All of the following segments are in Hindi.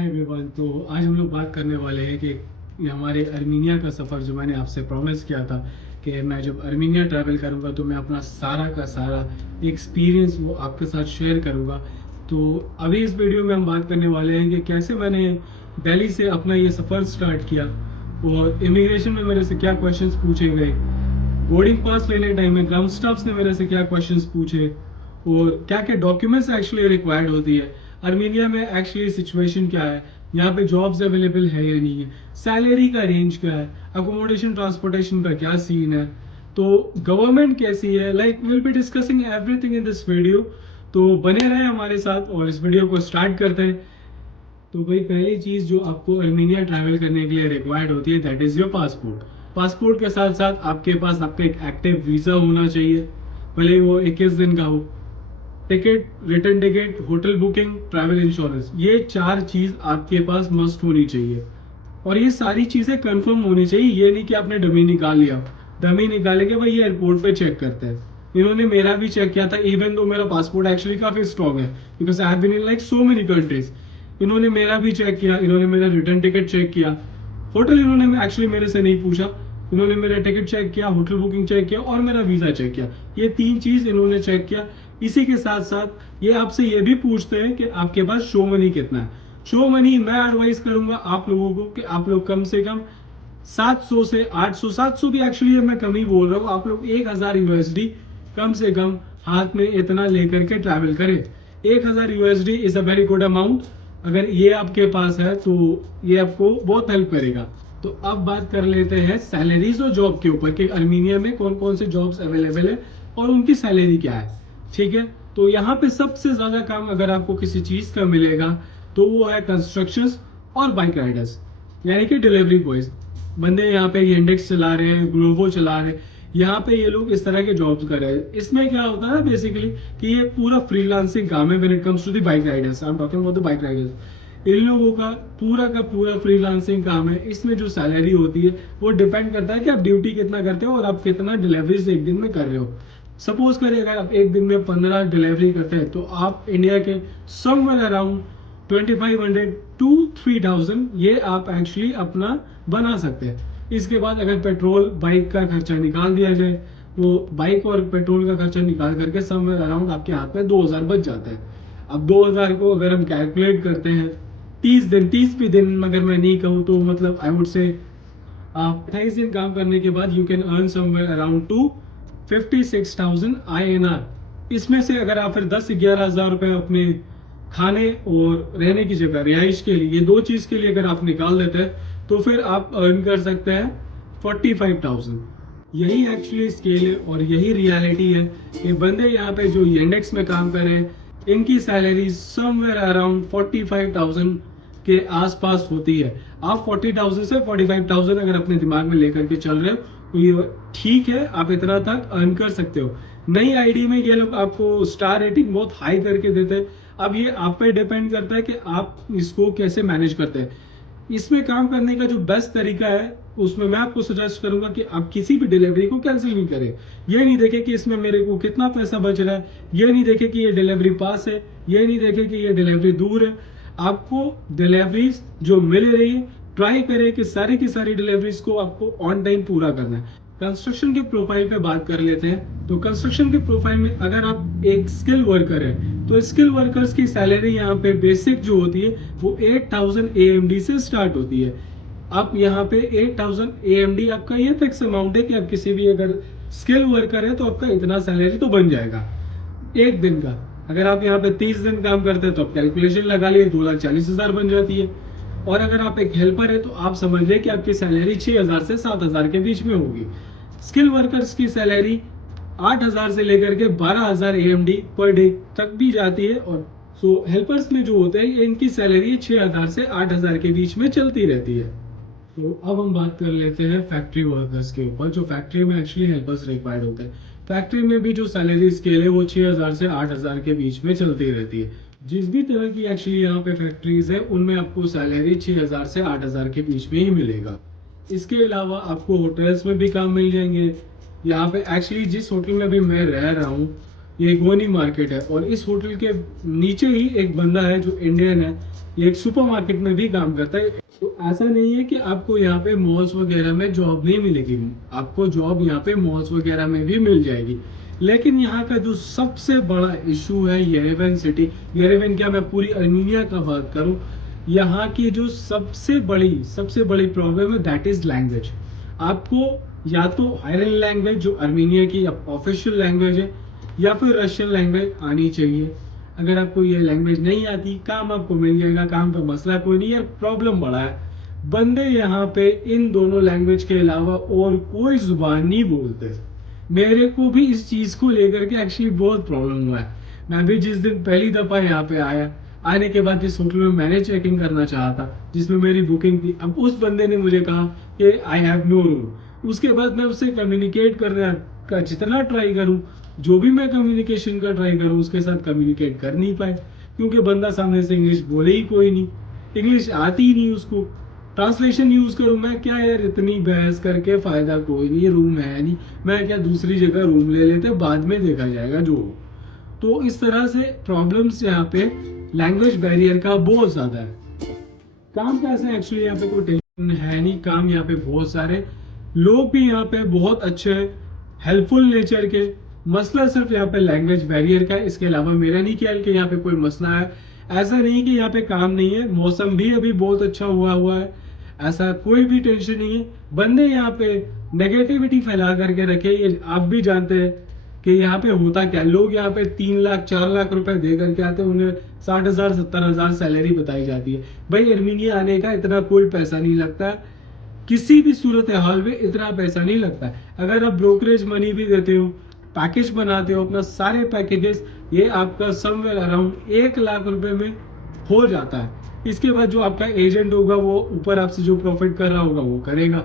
Hi everyone. तो आज हम लोग बात करने वाले हैं कि ये हमारे अर्मीनिया का सफ़र जो मैंने आपसे प्रॉमिस किया था कि मैं जब अर्मीनिया ट्रैवल करूंगा तो मैं अपना सारा का सारा एक्सपीरियंस वो आपके साथ शेयर करूंगा। तो अभी इस वीडियो में हम बात करने वाले हैं कि कैसे मैंने दिल्ली से अपना ये सफ़र स्टार्ट किया और इमिग्रेशन में मेरे से क्या क्वेश्चंस पूछे गए, बोर्डिंग पास लेने टाइम में ग्राउंड स्टाफ्स ने मेरे से क्या क्वेश्चंस पूछे और क्या क्या डॉक्यूमेंट्स एक्चुअली रिक्वायर्ड होती है। अर्मीनिया में एक्चुअली सिचुएशन क्या है, यहाँ पे जॉब्स अवेलेबल है या नहीं है, सैलरी का रेंज क्या है, अकोमोडेशन ट्रांसपोर्टेशन का क्या सीन है, तो गवर्नमेंट कैसी है। Like will be discussing everything in this video. तो बने रहे हमारे साथ और इस वीडियो को स्टार्ट करते हैं। तो भाई पहली चीज़ जो आपको अर्मीनिया ट्रैवल करने के लिए रिक्वायर्ड होती है that is your passport. Passport के साथ साथ आपके पास आपका एक एक्टिव वीज़ा होना चाहिए, भले वो 21 दिन का हो। Ticket, return ticket, hotel booking, travel insurance, ये 4 चीज़ आपके पास मस्ट होनी चाहिए और ये सारी चीज़ें कंफर्म होनी चाहिए। ये नहीं कि आपने डमी निकाल लिया, डमी निकाले के भाई ये एयरपोर्ट पे चेक करते हैं। इन्होंने मेरा भी चेक किया था, इवन तो मेरा पासपोर्ट एक्चुअली काफ़ी स्ट्रॉन्ग है because I have been in like so many countries. इन्होंने मेरा भी चेक किया, इन्होंने मेरा रिटर्न टिकट चेक किया। होटल इन्होंने एक्चुअली मेरे से नहीं पूछा, इन्होंने मेरा टिकट चेक किया, होटल बुकिंग चेक किया और मेरा वीज़ा चेक किया। ये 3 चीज़ इन्होंने चेक किया। इसी के साथ साथ ये आपसे ये भी पूछते हैं कि आपके पास शो मनी कितना है। शो मनी मैं एडवाइस करूंगा आप लोगों को कि आप लोग कम से कम 700 से 800, 700 भी एक्चुअली मैं कम ही बोल रहा हूँ, आप लोग 1000 यूएसडी कम से कम हाथ में इतना लेकर के ट्रैवल करें। 1000 USD is a very good amount. अगर ये आपके पास है तो ये आपको बहुत हेल्प करेगा। तो अब बात कर लेते हैं सैलरीज और जॉब के ऊपर कि अर्मीनिया में कौन कौन से जॉब्स अवेलेबल है और उनकी सैलरी क्या है। ठीक है, तो यहाँ पे सबसे ज़्यादा काम अगर आपको किसी चीज़ का मिलेगा तो वो है कंस्ट्रक्शंस और बाइक राइडर्स, यानी कि डिलीवरी बॉयज। बंदे यहाँ पे इंडेक्स चला रहे हैं, ग्लोबो चला रहे हैं, यहाँ पे ये लोग इस तरह के जॉब्स कर रहे हैं। इसमें क्या होता है बेसिकली कि ये पूरा फ्रीलांसिंग काम है when it comes to the bike riders. I am talking about the bike riders. इन लोगों का पूरा फ्रीलांसिंग काम है। इसमें जो सैलरी होती है वो डिपेंड करता है कि आप ड्यूटी कितना करते हो और आप कितना डिलीवरीज एक दिन में कर रहे हो। सपोज करिए अगर आप एक दिन में 15 डिलीवरी करते हैं तो आप इंडिया के समवेयर अराउंड 2500 टू 3000 ये आप एक्चुअली अपना बना सकते हैं। इसके बाद अगर पेट्रोल बाइक का खर्चा निकाल दिया जाए तो बाइक और पेट्रोल का खर्चा निकाल करके समवेयर अराउंड आपके हाथ में 2000 बच जाते हैं। अब 2000 को अगर हम कैलकुलेट करते हैं 30 भी दिन अगर मैं नहीं कहूँ तो मतलब आई वुड से आप 28 दिन काम करने के बाद you can earn somewhere around two 56,000 INR। इसमें से अगर आप फिर 10-11 हज़ार रुपये अपने खाने और रहने की जगह रिहाइश के लिए, ये 2 चीज़ के लिए अगर आप निकाल देते हैं तो फिर आप अर्न कर सकते हैं 45,000। यही एक्चुअली स्केल है और यही रियलिटी है कि बंदे यहाँ पे जो इंडेक्स में काम कर रहे हैं इनकी सैलरी समवेयर अराउंड 45,000 के आसपास होती है। आप 40,000 से 45,000 अगर अपने दिमाग में लेकर के चल रहे हो तो ये ठीक है, आप इतना तक अर्न कर सकते हो। नई आईडी में ये लोग आपको स्टार रेटिंग बहुत हाई करके देते हैं। अब ये आप पे डिपेंड करता है कि आप इसको कैसे मैनेज करते हैं। इसमें काम करने का जो बेस्ट तरीका है उसमें मैं आपको सजेस्ट करूंगा कि आप किसी भी डिलीवरी को कैंसिल नहीं करें। ये नहीं देखें कि इसमें मेरे को कितना पैसा बच रहा है, ये नहीं देखें कि ये डिलीवरी पास है, ये नहीं देखें कि ये डिलीवरी दूर है। आपको डिलीवरीज जो मिल रही है ट्राई करें कि सारी की सारी डिलीवरीज को आपको ऑन टाइम पूरा करना है। कंस्ट्रक्शन के प्रोफाइल पे बात कर लेते हैं। तो कंस्ट्रक्शन के प्रोफाइल में अगर आप एक स्किल वर्कर है तो स्किल वर्कर्स की सैलरी यहाँ पे बेसिक जो होती है वो 8000 AMD से स्टार्ट होती है। आप यहाँ पे 8000 AMD आपका ये फिक्स अमाउंट है कि आप किसी भी अगर स्किल वर्कर है तो आपका इतना सैलरी तो बन जाएगा एक दिन का। अगर आप यहाँ पे 30 दिन काम करते हैं तो आप कैलकुलेशन लगा लिए 2,40,000 बन जाती है। और अगर आप एक हेल्पर है तो आप समझ लें कि आपकी सैलरी 6,000 से 7,000 के बीच में होगी। स्किल वर्कर्स की सैलरी 8,000 से लेकर के 12,000 AMD पर डे तक भी जाती है। और सो हेल्पर्स में जो होते हैं इनकी सैलरी 6,000 से 8,000 के बीच में चलती रहती है। तो अब हम बात कर लेते हैं फैक्ट्री वर्कर्स के ऊपर, जो फैक्ट्री में एक्चुअली हेल्पर्स रिक्वायर्ड होते हैं। फैक्ट्री में भी जो सैलरी स्केल है वो 6,000 से 8,000 के बीच में चलती रहती है। जिस भी तरह की एक्चुअली यहाँ पे फैक्ट्रीज है उनमें आपको सैलरी 6,000 से 8,000 के बीच में ही मिलेगा। इसके अलावा आपको होटल्स में भी काम मिल जाएंगे। यहाँ पे एक्चुअली जिस होटल में भी मैं रह रहा हूँ ये गोनी मार्केट है और इस होटल के नीचे ही एक बंदा है जो इंडियन है, ये एक सुपरमार्केट में भी काम करता है। तो ऐसा नहीं है कि आपको यहाँ पे मॉल्स वगैरह में जॉब नहीं मिलेगी, आपको जॉब यहाँ पे मॉल्स वगैरह में भी मिल जाएगी। लेकिन यहाँ का जो सबसे बड़ा इशू है येरेवन सिटी, येरेवन क्या, मैं पूरी अर्मीनिया का बात करूँ, यहाँ की जो सबसे बड़ी प्रॉब्लम है दैट इज लैंग्वेज। आपको या तो आयरन लैंग्वेज जो अर्मीनिया की ऑफिशियल लैंग्वेज है या फिर रशियन लैंग्वेज आनी चाहिए। अगर आपको ये लैंग्वेज नहीं आती, काम आपको मिल जाएगा, काम का मसला कोई नहीं है। प्रॉब्लम बड़ा है, बंदे यहाँ पे इन दोनों लैंग्वेज के अलावा और कोई जुबान नहीं बोलते। मेरे को भी इस चीज को लेकर के एक्चुअली बहुत प्रॉब्लम हुआ है। मैं भी जिस दिन पहली दफा यहाँ पे आया, आने के बाद इस होटल में मैंने चेकिंग करना चाहा था जिसमें मेरी बुकिंग थी। अब उस बंदे ने मुझे कहा कि आई हैव नो रूम। उसके बाद मैं उससे कम्युनिकेट करने का जितना ट्राई करूं, जो भी मैं कम्युनिकेशन का ट्राई करूं, उसके साथ कम्युनिकेट कर नहीं पाए, क्योंकि बंदा सामने से इंग्लिश बोले ही कोई नहीं, इंग्लिश आती ही नहीं उसको। ट्रांसलेशन यूज करूं मैं क्या यार, इतनी बहस करके फायदा कोई नहीं, रूम है नहीं, मैं क्या दूसरी जगह रूम ले लेते, बाद में देखा जाएगा जो। तो इस तरह से प्रॉब्लम्स यहाँ पे लैंग्वेज बैरियर का बहुत ज्यादा है। काम का ऐसे एक्चुअली यहाँ पे कोई टेंशन है नहीं, काम यहाँ पे बहुत सारे लोग भी यहाँ पे बहुत अच्छे हेल्पफुल नेचर के। मसला सिर्फ यहाँ पे लैंग्वेज बैरियर का है, इसके अलावा मेरा नहीं ख्याल कि यहाँ पे कोई मसला है। ऐसा नहीं कि यहाँ पे काम नहीं है, मौसम भी अभी बहुत अच्छा हुआ है, ऐसा कोई भी टेंशन नहीं है। बंदे यहाँ पे नेगेटिविटी फैला करके रखे, ये आप भी जानते हैं कि यहाँ पे होता क्या, लोग यहाँ पे 3 लाख 4 लाख रुपए दे करके आते हैं, उन्हें 60,000 70,000 सैलरी बताई जाती है। भाई अर्मीनिया आने का इतना कोई पैसा नहीं लगता, किसी भी सूरत हाल में इतना पैसा नहीं लगता। अगर आप ब्रोकरेज मनी भी देते हो, पैकेज बनाते हो अपना, सारे पैकेजेस ये आपका समवेयर अराउंड 1 लाख रुपए में हो जाता है। इसके बाद जो आपका एजेंट होगा वो ऊपर आपसे जो प्रॉफिट कर रहा होगा वो करेगा।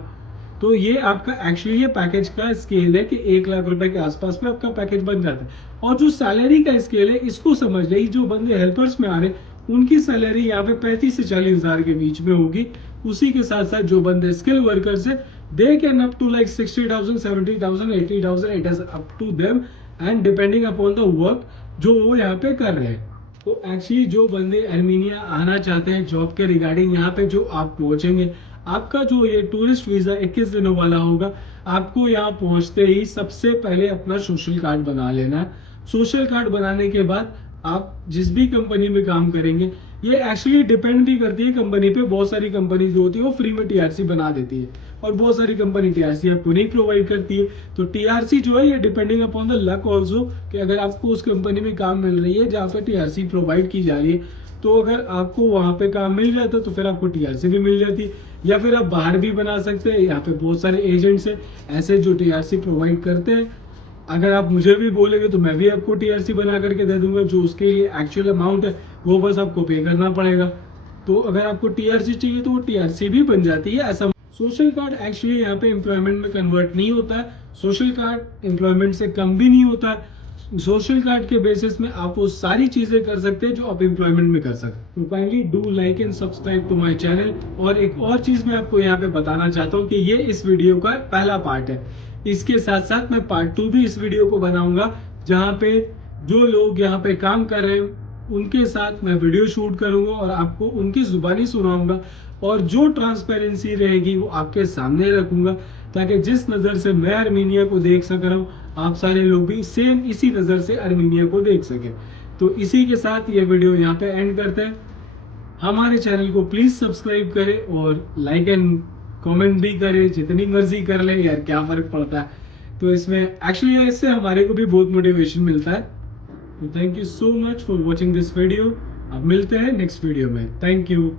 तो ये आपका एक्चुअली ये पैकेज का स्केल है कि 1 लाख रुपए के आसपास में आपका पैकेज बन जाता है। और जो सैलरी का स्केल है इसको समझ ले, जो बंदे हेल्पर्स में आ रहे उनकी सैलरी यहाँ पे 35 से 40 हजार के बीच में होगी। उसी के साथ साथ जो बंदे स्किल वर्कर्स है, they can up to like 60,000 70,000 80,000, it is up to them and depending upon the work जो वो यहाँ पे कर रहे हैं। तो एक्चुअली जो बंदे अर्मीनिया आना चाहते हैं जॉब के रिगार्डिंग, यहाँ पे जो आप पहुंचेंगे, आपका जो ये टूरिस्ट वीजा 21 दिनों वाला होगा, आपको यहाँ पहुंचते ही सबसे पहले अपना सोशल कार्ड बना लेना है। सोशल कार्ड बनाने के बाद आप जिस भी कंपनी में काम करेंगे, ये एक्चुअली डिपेंड भी करती है कंपनी पे। बहुत सारी कंपनी जो होती है वो फ्री में टीआरसी बना देती है और बहुत सारी कंपनी टीआरसी आपको नहीं प्रोवाइड करती है। तो टीआरसी जो है ये depending upon the luck also, कि अगर आपको उस कंपनी में काम मिल रही है जहाँ पे टीआरसी प्रोवाइड की जा रही है, तो अगर आपको वहां पे काम मिल जाता है तो फिर आपको टीआरसी भी मिल जाती है, या फिर आप बाहर भी बना सकते हैं। यहाँ पे बहुत सारे एजेंट्स हैं ऐसे जो टीआरसी प्रोवाइड करते हैं। अगर आप मुझे भी बोलेंगे तो मैं भी आपको टीआरसी बना करके दे दूंगा, जो उसके लिए एक्चुअल अमाउंट है वो बस आपको पे करना पड़ेगा। तो अगर आपको टीआरसी चाहिए तो वो टीआरसी भी बन जाती है। ऐसा सोशल कार्ड एक्चुअली यहाँ पे एम्प्लॉयमेंट में कन्वर्ट नहीं होता है, सोशल कार्ड एम्प्लॉयमेंट से कम भी नहीं होता है। सोशल कार्ड के बेसिस में आप वो सारी चीजें कर सकते हैं जो आप एम्प्लॉयमेंट में कर सकते हैं। तो kindly do like and subscribe to my channel. और एक और चीज मैं आपको यहाँ पे बताना चाहता हूँ कि ये इस वीडियो का पहला पार्ट है, इसके साथ साथ मैं पार्ट 2 भी इस वीडियो को बनाऊंगा, जहाँ पे जो लोग यहाँ पे काम कर रहे हैं उनके साथ मैं वीडियो शूट करूंगा और आपको उनकी जुबानी सुनाऊंगा, और जो ट्रांसपेरेंसी रहेगी वो आपके सामने रखूंगा, ताकि जिस नज़र से मैं अर्मीनिया को देख सक रहा हूँ आप सारे लोग भी सेम इसी नज़र से अर्मीनिया को देख सके। तो इसी के साथ ये वीडियो यहाँ पे एंड करते हैं। हमारे चैनल को प्लीज सब्सक्राइब करें और लाइक एंड कमेंट भी करें, जितनी मर्जी कर ले यार, क्या फर्क पड़ता है। तो इसमें एक्चुअली इससे हमारे को भी बहुत मोटिवेशन मिलता है। तो thank you so much for watching this video. अब मिलते हैं नेक्स्ट वीडियो में। Thank you.